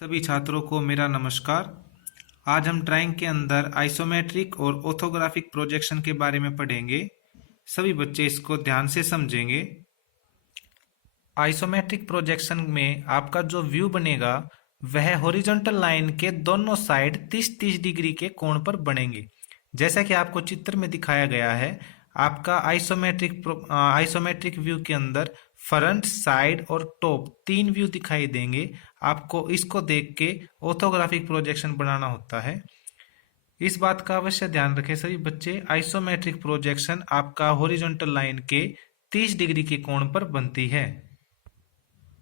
सभी छात्रों को मेरा नमस्कार। आज हम ड्राइंग के अंदर आइसोमेट्रिक और ऑर्थोग्राफिक प्रोजेक्शन के बारे में पढ़ेंगे। सभी बच्चे इसको ध्यान से समझेंगे। आइसोमेट्रिक प्रोजेक्शन में आपका जो व्यू बनेगा वह हॉरिजॉन्टल लाइन के दोनों साइड 30-30 डिग्री के कोण पर बनेंगे। जैसा कि आपको चित्र में दिखाया गया है, आपका आइसोमेट्रिक व्यू के अंदर फ्रंट, साइड और टॉप 3 व्यू दिखाई देंगे। आपको इसको देख के ऑर्थोग्राफिक प्रोजेक्शन बनाना होता है। इस बात का अवश्य ध्यान रखें सभी बच्चे। आइसोमेट्रिक प्रोजेक्शन आपका हॉरिजॉन्टल लाइन के 30 डिग्री के कोण पर बनती है।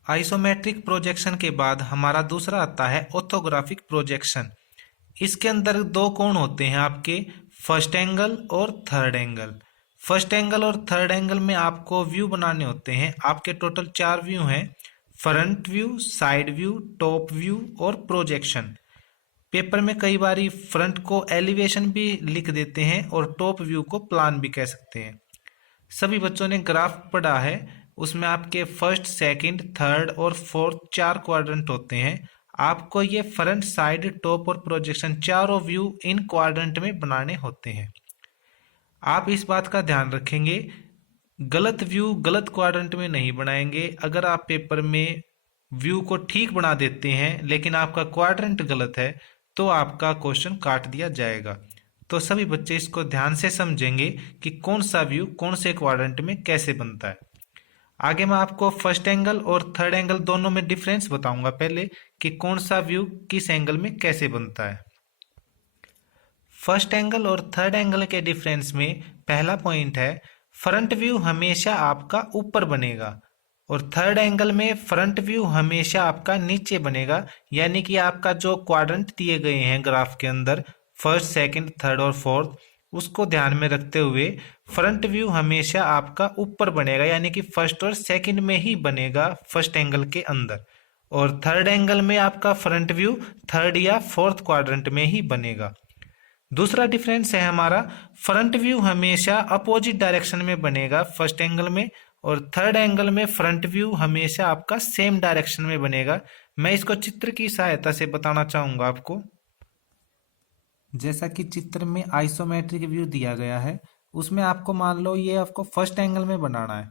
आइसोमेट्रिक प्रोजेक्शन के बाद हमारा दूसरा आता है ऑर्थोग्राफिक प्रोजेक्शन। इसके अंदर दो कोण होते हैं आपके, फर्स्ट एंगल और थर्ड एंगल। फर्स्ट एंगल और थर्ड एंगल में आपको व्यू बनाने होते हैं। आपके टोटल 4 व्यू हैं, front view, side view, top view और प्रोजेक्शन। पेपर में कई बार फ्रंट को एलिवेशन भी लिख देते हैं और टॉप व्यू को प्लान भी कह सकते हैं। सभी बच्चों ने ग्राफ पढ़ा है, उसमें आपके फर्स्ट, सेकंड, थर्ड और फोर्थ 4 क्वाड्रेंट होते हैं। आपको ये फ्रंट, साइड, टॉप और प्रोजेक्शन चारों व्यू इन क्वाड्रेंट में बनाने होते हैं। आप इस बात का ध्यान रखेंगे, गलत व्यू गलत क्वाड्रेंट में नहीं बनाएंगे। अगर आप पेपर में व्यू को ठीक बना देते हैं लेकिन आपका क्वाड्रेंट गलत है तो आपका क्वेश्चन काट दिया जाएगा। तो सभी बच्चे इसको ध्यान से समझेंगे कि कौन सा व्यू कौन से क्वाड्रेंट में कैसे बनता है। आगे मैं आपको फर्स्ट एंगल और थर्ड एंगल दोनों में डिफरेंस बताऊंगा पहले कि कौन सा व्यू किस एंगल में कैसे बनता है। फर्स्ट एंगल और थर्ड एंगल के डिफरेंस में पहला पॉइंट है, फ्रंट व्यू हमेशा आपका ऊपर बनेगा और थर्ड एंगल में फ्रंट व्यू हमेशा आपका नीचे बनेगा। यानी कि आपका जो क्वाड्रेंट दिए गए हैं ग्राफ के अंदर, फर्स्ट, सेकंड, थर्ड और फोर्थ, उसको ध्यान में रखते हुए फ्रंट व्यू हमेशा आपका ऊपर बनेगा, यानी कि फर्स्ट और सेकंड में ही बनेगा फर्स्ट एंगल के अंदर। और थर्ड एंगल में आपका फ्रंट व्यू थर्ड या फोर्थ क्वाड्रेंट में ही बनेगा। दूसरा डिफरेंस है हमारा, फ्रंट व्यू हमेशा अपोजिट डायरेक्शन में बनेगा फर्स्ट एंगल में, और थर्ड एंगल में फ्रंट व्यू हमेशा आपका सेम डायरेक्शन में बनेगा। मैं इसको चित्र की सहायता से बताना चाहूंगा आपको। जैसा कि चित्र में आइसोमेट्रिक व्यू दिया गया है, उसमें आपको मान लो ये आपको फर्स्ट एंगल में बनाना है।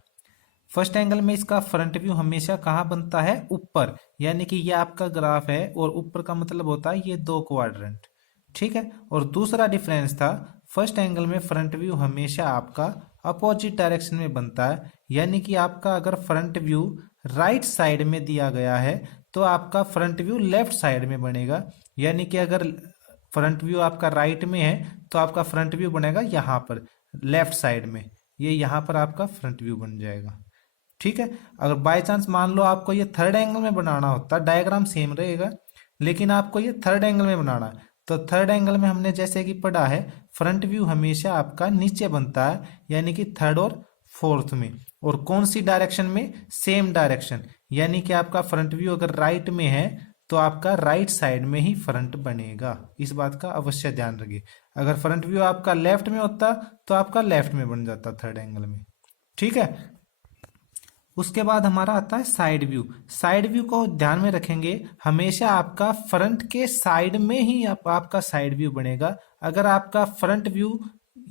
फर्स्ट एंगल में इसका फ्रंट व्यू हमेशा कहाँ बनता है? ऊपर। यानी कि ये आपका ग्राफ है और ऊपर का मतलब होता है ये 2 क्वाड्रेंट, ठीक है। और दूसरा डिफरेंस था, फर्स्ट एंगल में फ्रंट व्यू हमेशा आपका अपोजिट डायरेक्शन में बनता है। यानी कि आपका अगर फ्रंट व्यू राइट साइड में दिया गया है तो आपका फ्रंट व्यू लेफ्ट साइड में बनेगा। यानी कि अगर फ्रंट व्यू आपका राइट में है तो आपका फ्रंट व्यू बनेगा यहाँ पर लेफ्ट साइड में, ये यहाँ पर आपका फ्रंट व्यू बन जाएगा, ठीक है। अगर बाय चांस मान लो आपको ये थर्ड एंगल में बनाना होता, डायग्राम सेम रहेगा लेकिन आपको ये थर्ड एंगल में बनाना है, तो थर्ड एंगल में हमने जैसे कि पढ़ा है, फ्रंट व्यू हमेशा आपका नीचे बनता है, यानी कि थर्ड और फोर्थ में। और कौन सी डायरेक्शन में? Same direction. यानी कि आपका फ्रंट व्यू अगर राइट में है तो आपका राइट साइड में ही फ्रंट बनेगा। इस बात का अवश्य ध्यान रखिए। अगर फ्रंट व्यू आपका लेफ्ट में होता तो आपका लेफ्ट में बन जाता थर्ड एंगल में, ठीक है। उसके बाद हमारा आता है साइड व्यू। साइड व्यू को ध्यान में रखेंगे, हमेशा आपका फ्रंट के साइड में ही आपका साइड व्यू बनेगा। अगर आपका फ्रंट व्यू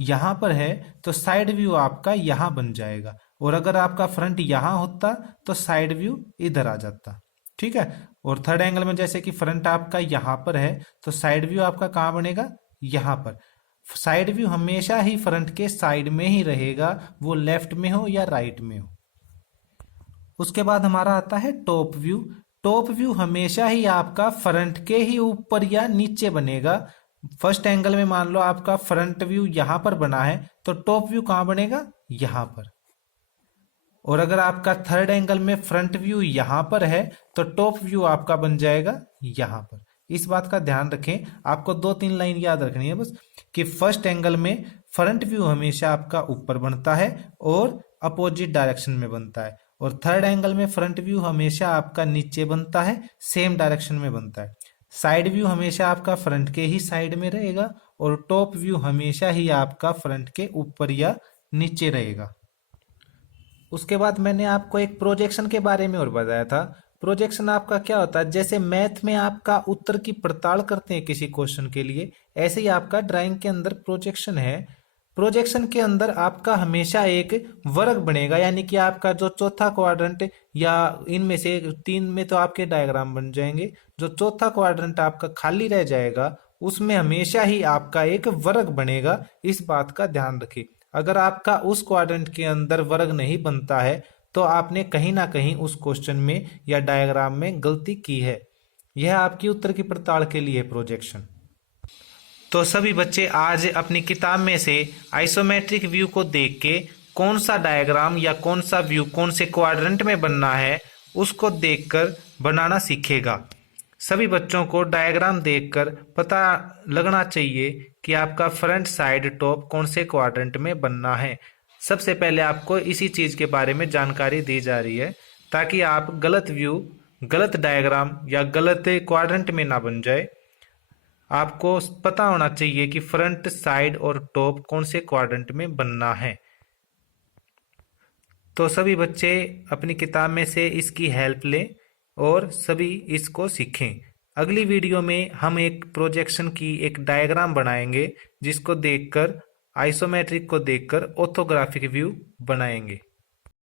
यहाँ पर है तो साइड व्यू आपका यहाँ बन जाएगा, और अगर आपका फ्रंट यहाँ होता तो साइड व्यू इधर आ जाता, ठीक है। और थर्ड एंगल में जैसे कि फ्रंट आपका यहाँ पर है तो साइड व्यू आपका कहाँ बनेगा? यहाँ पर। साइड व्यू हमेशा ही फ्रंट के साइड में ही रहेगा, वो लेफ्ट में हो या राइट में हो। उसके बाद हमारा आता है टॉप व्यू। टॉप व्यू हमेशा ही आपका फ्रंट के ही ऊपर या नीचे बनेगा। फर्स्ट एंगल में मान लो आपका फ्रंट व्यू यहां पर बना है तो टॉप व्यू कहां बनेगा? यहां पर। और अगर आपका थर्ड एंगल में फ्रंट व्यू यहां पर है तो टॉप व्यू आपका बन जाएगा यहां पर। इस बात का ध्यान रखें, आपको 2-3 लाइन याद रखनी है बस, कि फर्स्ट एंगल में फ्रंट व्यू हमेशा आपका ऊपर बनता है और अपोजिट डायरेक्शन में बनता है, और थर्ड एंगल में फ्रंट व्यू हमेशा आपका नीचे बनता है, सेम डायरेक्शन में बनता है। साइड व्यू हमेशा आपका फ्रंट के ही साइड में रहेगा, और टॉप व्यू हमेशा ही आपका फ्रंट के ऊपर या नीचे रहेगा। उसके बाद मैंने आपको एक प्रोजेक्शन के बारे में और बताया था। प्रोजेक्शन आपका क्या होता है, जैसे मैथ में आपका उत्तर की पड़ताल करते हैं किसी क्वेश्चन के लिए, ऐसे ही आपका ड्राइंग के अंदर प्रोजेक्शन है। प्रोजेक्शन के अंदर आपका हमेशा एक वर्ग बनेगा, यानी कि आपका जो चौथा क्वाड्रेंट या इनमें से तीन में तो आपके डायग्राम बन जाएंगे, जो चौथा क्वाड्रेंट आपका खाली रह जाएगा उसमें हमेशा ही आपका एक वर्ग बनेगा। इस बात का ध्यान रखें। अगर आपका उस क्वाड्रेंट के अंदर वर्ग नहीं बनता है तो आपने कहीं ना कहीं उस क्वेश्चन में या डायग्राम में गलती की है। यह आपकी उत्तर की पड़ताल के लिए प्रोजेक्शन। तो सभी बच्चे आज अपनी किताब में से आइसोमेट्रिक व्यू को देख के कौन सा डायग्राम या कौन सा व्यू कौन से क्वाड्रेंट में बनना है उसको देखकर बनाना सीखेगा। सभी बच्चों को डायग्राम देखकर पता लगना चाहिए कि आपका फ्रंट साइड टॉप कौन से क्वाड्रेंट में बनना है। सबसे पहले आपको इसी चीज़ के बारे में जानकारी दी जा रही है ताकि आप गलत व्यू, गलत डायग्राम या गलत क्वाड्रेंट में ना बन जाए। आपको पता होना चाहिए कि फ्रंट, साइड और टॉप कौन से क्वाड्रेंट में बनना है। तो सभी बच्चे अपनी किताब में से इसकी हेल्प लें और सभी इसको सीखें। अगली वीडियो में हम एक प्रोजेक्शन की एक डायग्राम बनाएंगे जिसको देखकर, आइसोमेट्रिक को देखकर ऑर्थोग्राफिक व्यू बनाएंगे।